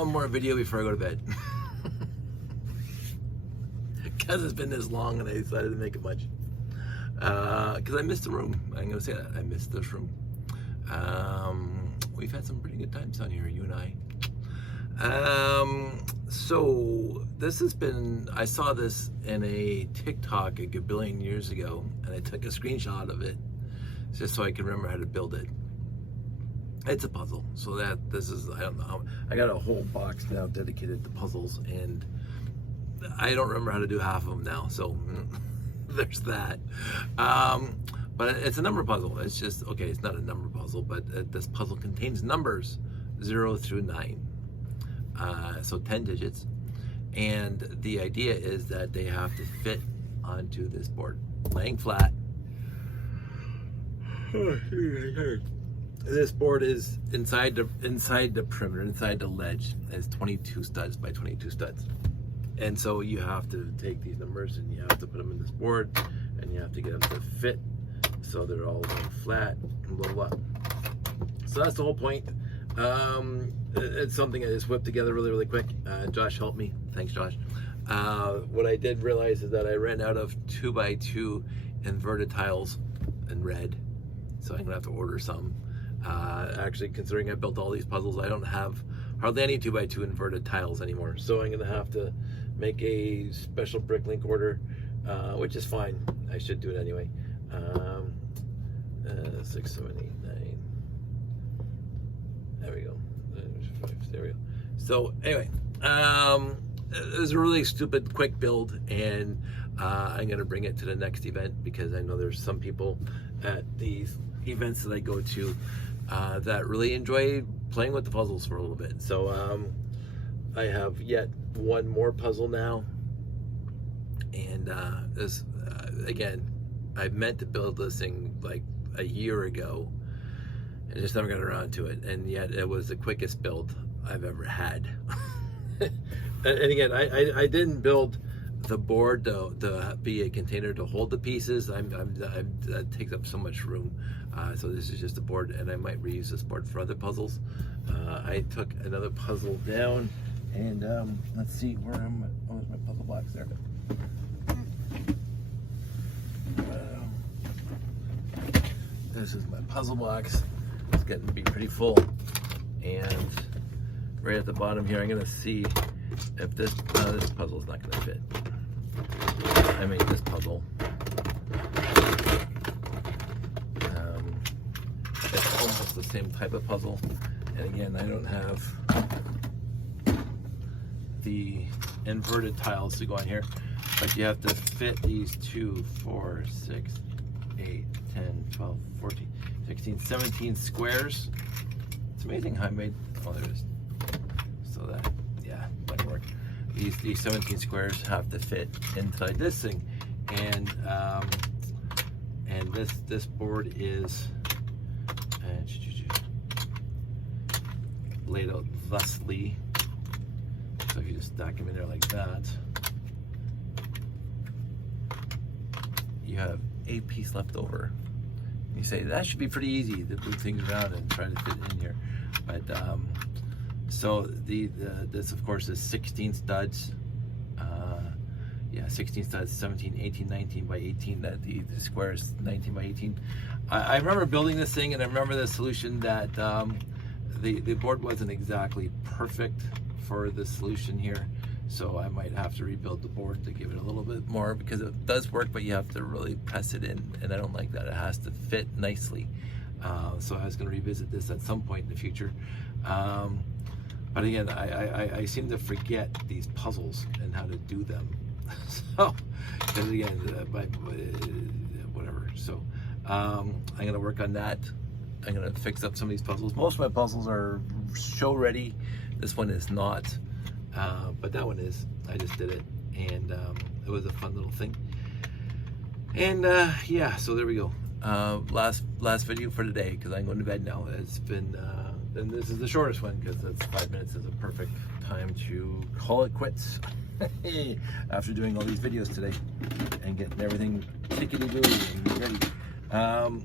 one more video before I go to bed. Because it's been this long and I decided to make it much. Because I missed the room. I'm going to say that. I missed this room. We've had some pretty good times down here, you and I. So this has been, I saw this in a TikTok a gabillion years ago, and I took a screenshot of it just so I can remember how to build it. It's a puzzle, so this is, I don't know, I got a whole box now dedicated to puzzles, and I don't remember how to do half of them now, so there's that. But it's a number puzzle. It's just, okay, it's not a number puzzle, but this puzzle contains numbers 0 through 9. So 10 digits. And the idea is that they have to fit onto this board, laying flat. This board is inside the perimeter, inside the ledge. It's 22 studs by 22 studs. And so you have to take these numbers and you have to put them in this board, and you have to get them to fit so they're all laying flat and blah, blah, blah. So that's the whole point. It's something I just whipped together really quick. Josh helped me. Thanks, Josh. What I did realize is that I ran out of 2x2 inverted tiles in red, so I'm gonna have to order some. Actually, considering I built all these puzzles, I don't have hardly any 2x2 inverted tiles anymore, so I'm gonna have to make a special bricklink order, which is fine. I should do it anyway. 6, 7, 8, 9. There we go. There we go. So anyway, it was a really stupid quick build, and I'm gonna bring it to the next event because I know there's some people at these events that I go to that really enjoy playing with the puzzles for a little bit. So I have yet one more puzzle now, and this again, I meant to build this thing like a year ago and just never got around to it, and yet it was the quickest build I've ever had. And again, I didn't build the board to be a container to hold the pieces. That takes up so much room. So this is just a board, and I might reuse this board for other puzzles. I took another puzzle down, and let's see, where's my puzzle box there? This is my puzzle box. It's getting to be pretty full, and right at the bottom here, I'm gonna see if this puzzle is not gonna fit. I made this puzzle. It's almost the same type of puzzle, and again, I don't have the inverted tiles to go on here, but you have to fit these 2, 4, 6, 8, 10, 12, 14, 16, 17 squares. It's amazing how I made, oh, there it is. So that, yeah, might work. These 17 squares have to fit inside this thing, and this board is laid out thusly. So if you just stack them in there like that, you have a piece left over. You say that should be pretty easy to move things around and try to fit in here, but so this of course is 16 studs. Yeah, 16 studs, 17, 18, 19 by 18. That the square is 19 by 18. I remember building this thing, and I remember the solution that the board wasn't exactly perfect for the solution here. So I might have to rebuild the board to give it a little bit more, because it does work, but you have to really press it in, and I don't like that. It has to fit nicely. So I was going to revisit this at some point in the future. But again, I seem to forget these puzzles and how to do them. So, because again, whatever. So I'm going to work on that. I'm going to fix up some of these puzzles. Most of my puzzles are show ready. This one is not. But that one is. I just did it, and it was a fun little thing. And yeah, so there we go. Last video for today, because I'm going to bed now. It's been, and this is the shortest one, because that's 5 minutes is a perfect time to call it quits. After doing all these videos today and getting everything tickety-boo and ready.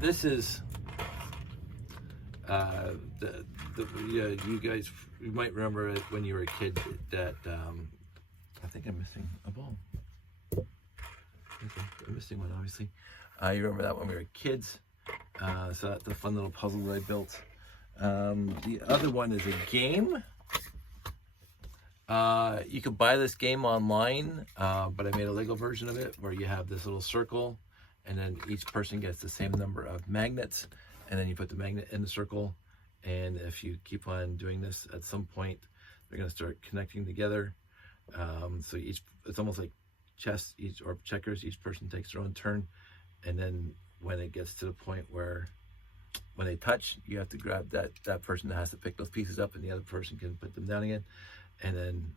This is yeah, you might remember it when you were a kid that, I think I'm missing a ball. Okay, I'm missing one, obviously. You remember that when we were kids. So that's a fun little puzzle that I built. The other one is a game. You can buy this game online, but I made a Lego version of it where you have this little circle, and then each person gets the same number of magnets, and then you put the magnet in the circle, and if you keep on doing this, at some point they're going to start connecting together. So it's almost like chess, or checkers. Each person takes their own turn, and then when it gets to the point where when they touch, you have to grab that person that has to pick those pieces up, and the other person can put them down again, and then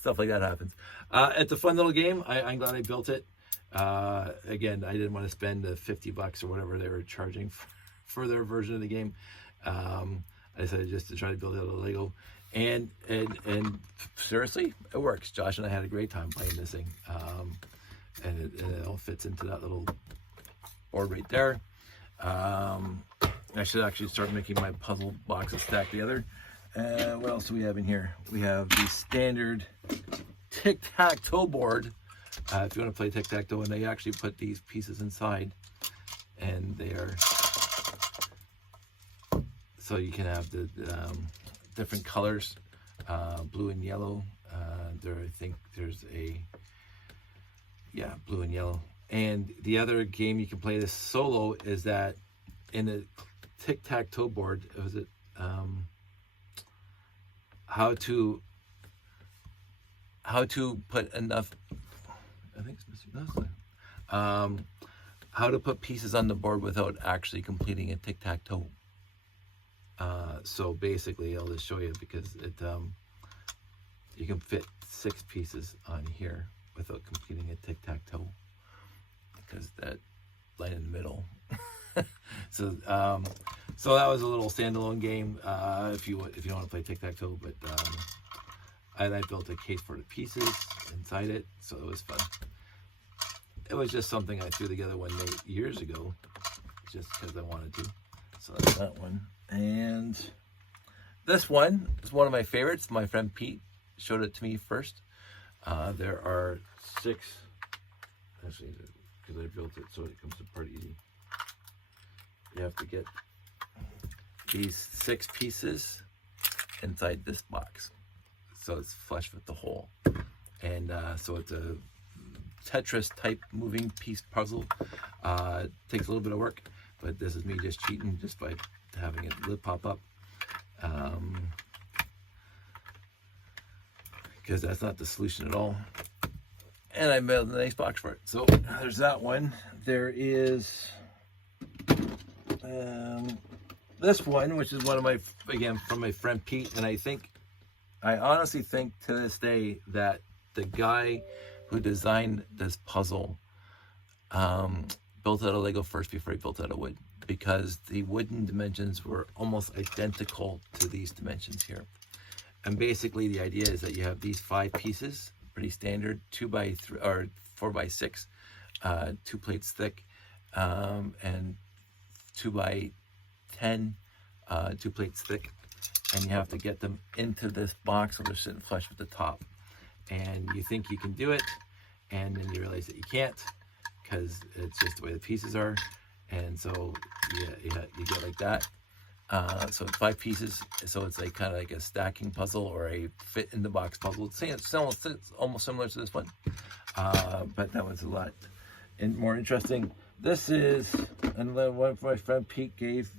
stuff like that happens. It's a fun little game. I'm glad I built it. Again, I didn't want to spend the $50 or whatever they were charging for their version of the game. I decided just to try to build it out of Lego, and seriously, it works. Josh and I had a great time playing this thing, and it all fits into that little board right there. I should actually start making my puzzle boxes stack together. What else do we have in here? We have the standard tic-tac-toe board. If you want to play tic-tac-toe, and they actually put these pieces inside, and they are so you can have the different colors, blue and yellow. I think there's blue and yellow. And the other game you can play this solo is that in the tic-tac-toe board, was it how to put enough, I think it's missing, how to put pieces on the board without actually completing a tic-tac-toe. So basically, I'll just show you, because you can fit 6 pieces on here without completing a tic-tac-toe, because that line in the middle. So that was a little standalone game, if you want to play tic-tac-toe. But I built a case for the pieces inside it, so it was fun. It was just something I threw together one day years ago, just because I wanted to. So that's that one. And this one is one of my favorites. My friend Pete showed it to me first. There are 6, actually, because I built it so it comes apart easy. You have to get these 6 pieces inside this box, so it's flush with the hole. And so it's a Tetris type moving piece puzzle. It takes a little bit of work, but this is me just cheating just by having it lid pop up, because that's not the solution at all. And I made a nice box for it. So there's that one. There is this one, which is one of my, again, from my friend Pete. And I honestly think to this day that the guy who designed this puzzle built it out of Lego first before he built it out of wood, because the wooden dimensions were almost identical to these dimensions here. And basically the idea is that you have these 5 pieces, pretty standard, 2x3 or 4x6, 2 plates thick, and 2x10, 2 plates thick, and you have to get them into this box so they're sitting flush with the top. And you think you can do it, and then you realize that you can't, because it's just the way the pieces are. And so you get like that. So 5 pieces, so it's like kind of like a stacking puzzle or a fit in the box puzzle. It's almost similar to this one, but that one's a lot more interesting. This is another one my friend Pete gave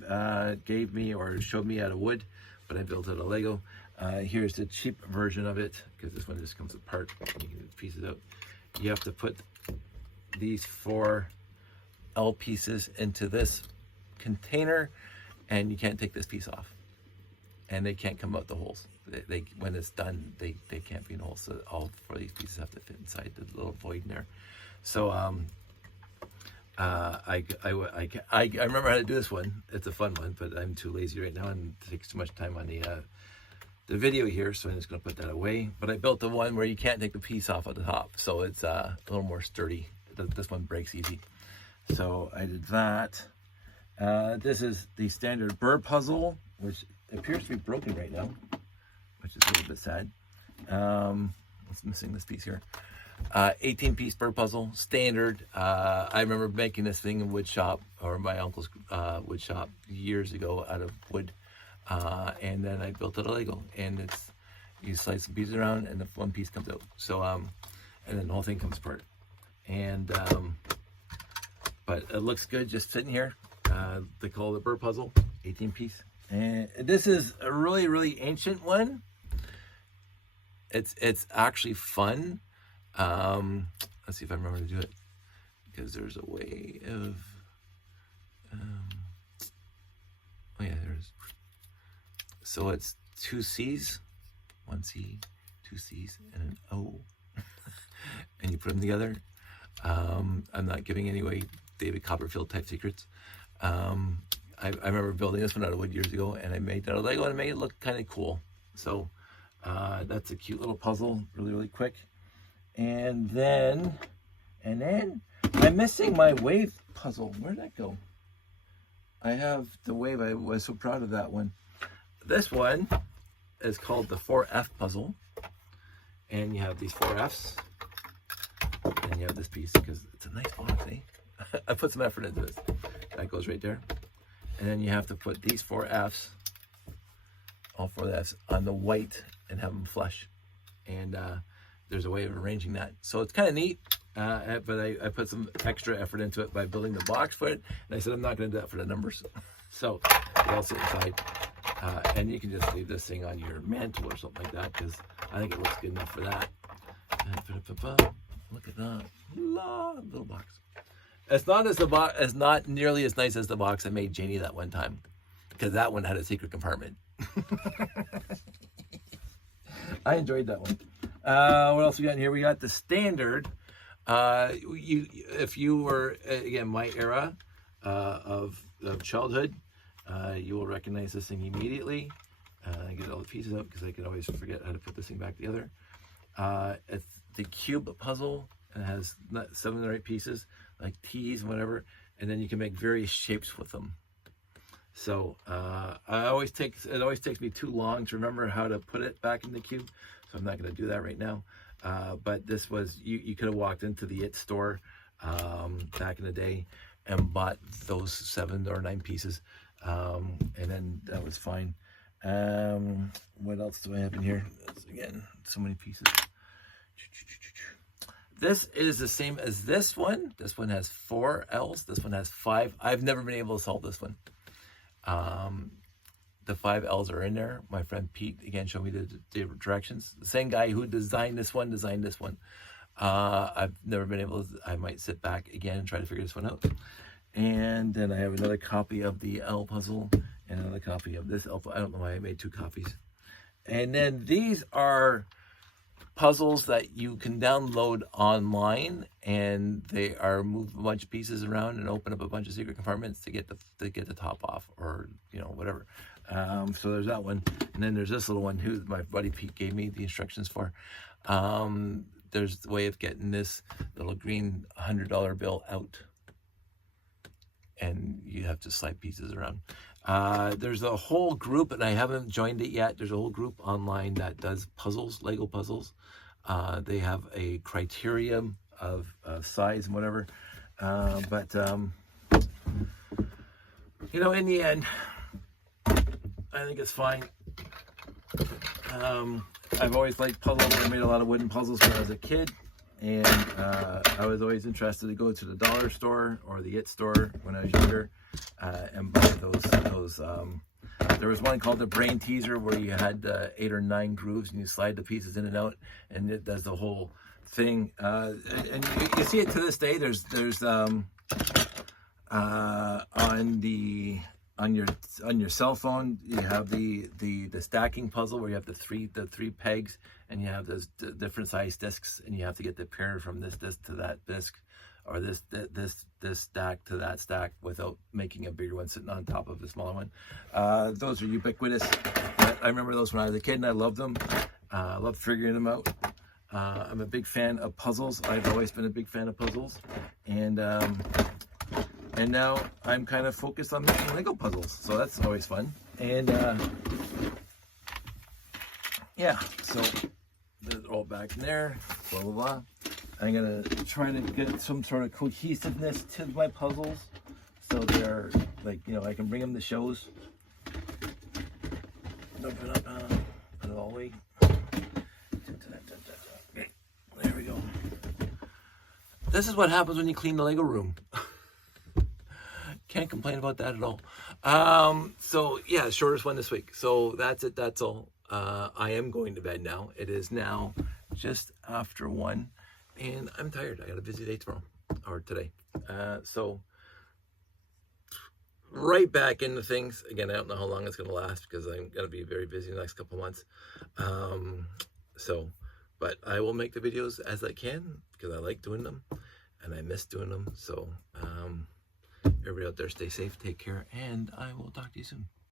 me, or showed me, out of wood, but I built it out of Lego. Here's the cheap version of it, because this one just comes apart. You can get the pieces out. You have to put these 4 L pieces into this container, and you can't take this piece off, and they can't come out the holes. They when it's done, they can't be in holes. So all 4 of these pieces have to fit inside the little void in there. So I remember how to do this one. It's a fun one, but I'm too lazy right now, and it takes too much time on the video here, so I'm just going to put that away. But I built the one where you can't take the piece off at the top, so it's a little more sturdy. This one breaks easy. So I did that. This is the standard bird puzzle. which appears to be broken right now, which is a little bit sad. What's missing this piece here? 18-piece bird puzzle, standard. I remember making this thing in wood shop, or my uncle's wood shop years ago out of wood. And then I built it a Lego, and it's, you slice some pieces around and the one piece comes out. So, and then the whole thing comes apart. And, but it looks good just sitting here. They call it the bird puzzle, 18-piece. And this is a really, really ancient one. It's actually fun. Let's see if I remember to do it, because there's a way of, oh yeah, there's, so it's 2 C's, 1 C, 2 C's, and an O, and you put them together. I'm not giving any away David Copperfield type secrets. I remember building this one out of wood years ago, and I made that out of Lego, and I made it look kind of cool. So that's a cute little puzzle, really, really quick. And then I'm missing my wave puzzle. Where'd that go? I have the wave. I was so proud of that one. This one is called the 4F puzzle. And you have these 4 Fs. And you have this piece, because it's a nice box, eh? I put some effort into this. That goes right there. And then you have to put these 4 Fs, all 4 Fs, on the white and have them flush. And there's a way of arranging that. So it's kind of neat, but I put some extra effort into it by building the box for it. And I said, I'm not going to do that for the numbers. So they all sit inside. And you can just leave this thing on your mantle or something like that, because I think it looks good enough for that. Look at that. Little box. It's not nearly as nice as the box I made Janie that one time, because that one had a secret compartment. I enjoyed that one. What else we got in here? We got the standard. If you were, again, my era of childhood, you will recognize this thing immediately. I get all the pieces out because I can always forget how to put this thing back together. It's the cube puzzle, and it has 7 or 8 pieces, like T's and whatever, and then you can make various shapes with them. So it always takes me too long to remember how to put it back in the cube, so I'm not going to do that right now. But this was, you could have walked into the IT store back in the day and bought those 7 or 9 pieces, and then that was fine. What else do I have in here? Again, so many pieces. This is the same as this one. This one has 4 L's. This one has 5. I've never been able to solve this one. The 5 L's are in there. My friend Pete, again, showed me the directions. The same guy who designed this one. I've never been able to, I might sit back again and try to figure this one out. And then I have another copy of the L puzzle and another copy of this L. I don't know why I made 2 copies. And then these are puzzles that you can download online, and they are move a bunch of pieces around and open up a bunch of secret compartments to get the top off, or whatever. So there's that one, and then there's this little one who my buddy Pete gave me the instructions for. There's the way of getting this little green $100 bill out, and you have to slide pieces around. There's a whole group, and I haven't joined it yet. There's a whole group online that does puzzles, Lego puzzles. They have a criteria of size and whatever. But in the end, I think it's fine. I've always liked puzzles. I made a lot of wooden puzzles when I was a kid. And I was always interested to go to the dollar store or the IT store when I was younger and buy those. There was one called the Brain Teaser where you had 8 or 9 grooves and you slide the pieces in and out, and it does the whole thing. And you see it to this day. There's on your cell phone, you have the stacking puzzle where you have the three pegs, and you have those different size discs, and you have to get the pair from this disc to that disc, or this stack to that stack, without making a bigger one sitting on top of a smaller one. Those are ubiquitous. I remember those when I was a kid, and I loved them. I loved figuring them out. I'm a big fan of puzzles. I've always been a big fan of puzzles, and And now I'm kind of focused on making Lego puzzles, so that's always fun. And yeah, so they're all back in there, blah, blah, blah. I'm gonna try to get some sort of cohesiveness to my puzzles, so they're like, you know, I can bring them to shows. Open up, put it all away. There we go. This is what happens when you clean the Lego room. Can't complain about that at all. So yeah, shortest one this week. So that's it, that's all. I am going to bed now. It is now just after 1, and I'm tired. I got a busy day tomorrow, or today. So right back into things. Again, I don't know how long it's going to last because I'm going to be very busy the next couple of months. But I will make the videos as I can because I like doing them and I miss doing them. So everybody out there, stay safe, take care, and I will talk to you soon.